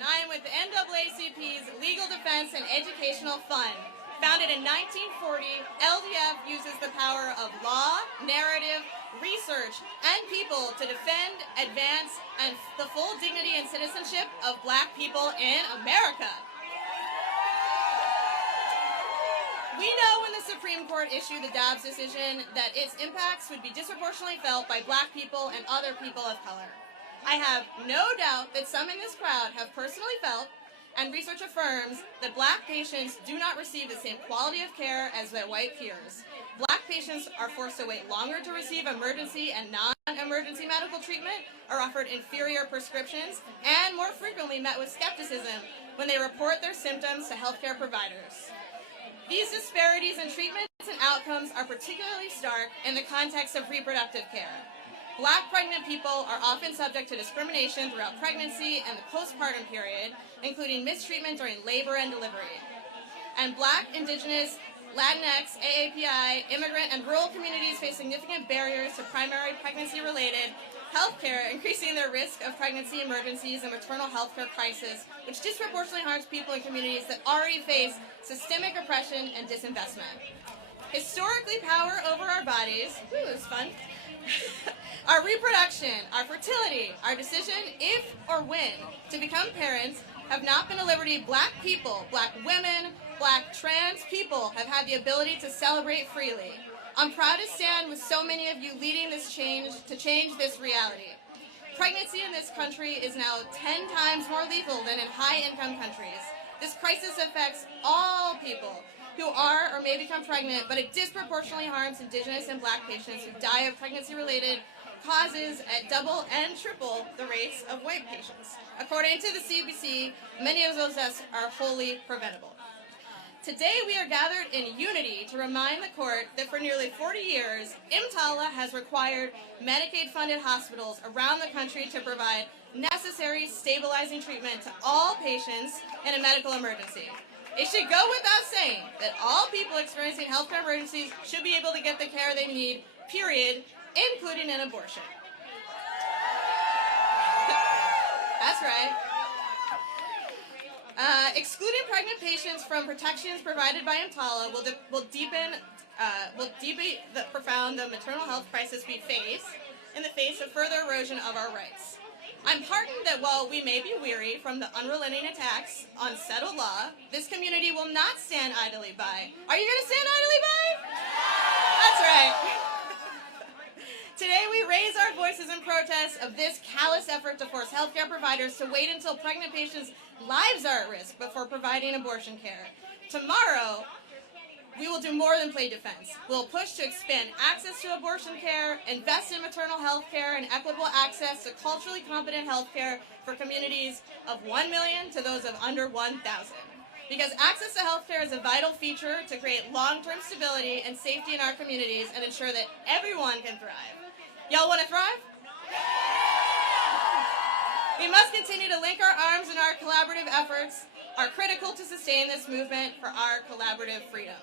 and I am with the NAACP's Legal Defense and Educational Fund. Founded in 1940, LDF uses the power of law, narrative, research, and people to defend, advance, and the full dignity and citizenship of Black people in America. We know when the Supreme Court issued the Dobbs decision that its impacts would be disproportionately felt by Black people and other people of color. I have no doubt that some in this crowd have personally felt, and research affirms, that Black patients do not receive the same quality of care as their white peers. Black patients are forced to wait longer to receive emergency and non-emergency medical treatment, are offered inferior prescriptions, and more frequently met with skepticism when they report their symptoms to healthcare providers. These disparities in treatments and outcomes are particularly stark in the context of reproductive care. Black pregnant people are often subject to discrimination throughout pregnancy and the postpartum period, including mistreatment during labor and delivery. And Black, Indigenous, Latinx, AAPI, immigrant, and rural communities face significant barriers to primary pregnancy-related health care, increasing their risk of pregnancy emergencies and maternal health care crisis, which disproportionately harms people in communities that already face systemic oppression and disinvestment. Historically, power over our bodies, this is fun, our reproduction, our fertility, our decision if or when to become parents have not been a liberty Black people, Black women, Black trans people have had the ability to celebrate freely. I'm proud to stand with so many of you leading this change to change this reality. Pregnancy in this country is now 10 times more lethal than in high-income countries. This crisis affects all people who are or may become pregnant, but it disproportionately harms Indigenous and Black patients who die of pregnancy-related causes at double and triple the rates of white patients. According to the CBC, many of those deaths are wholly preventable. Today we are gathered in unity to remind the court that for nearly 40 years, EMTALA has required Medicaid-funded hospitals around the country to provide necessary stabilizing treatment to all patients in a medical emergency. It should go without saying that all people experiencing healthcare emergencies should be able to get the care they need, period, including an abortion. That's right. Excluding pregnant patients from protections provided by EMTALA will deepen the profound maternal health crisis we face in the face of further erosion of our rights. I'm heartened that while we may be weary from the unrelenting attacks on settled law, this community will not stand idly by. Are you going to stand idly by? That's right. Today we raise our voices in protest of this callous effort to force healthcare providers to wait until pregnant patients' lives are at risk before providing abortion care. Tomorrow, we will do more than play defense. We'll push to expand access to abortion care, invest in maternal health care, and equitable access to culturally competent health care for communities of 1 million to those of under 1,000. Because access to health care is a vital feature to create long-term stability and safety in our communities and ensure that everyone can thrive. Y'all want to thrive? We must continue to link our arms, and our collaborative efforts are critical to sustain this movement for our collaborative freedom.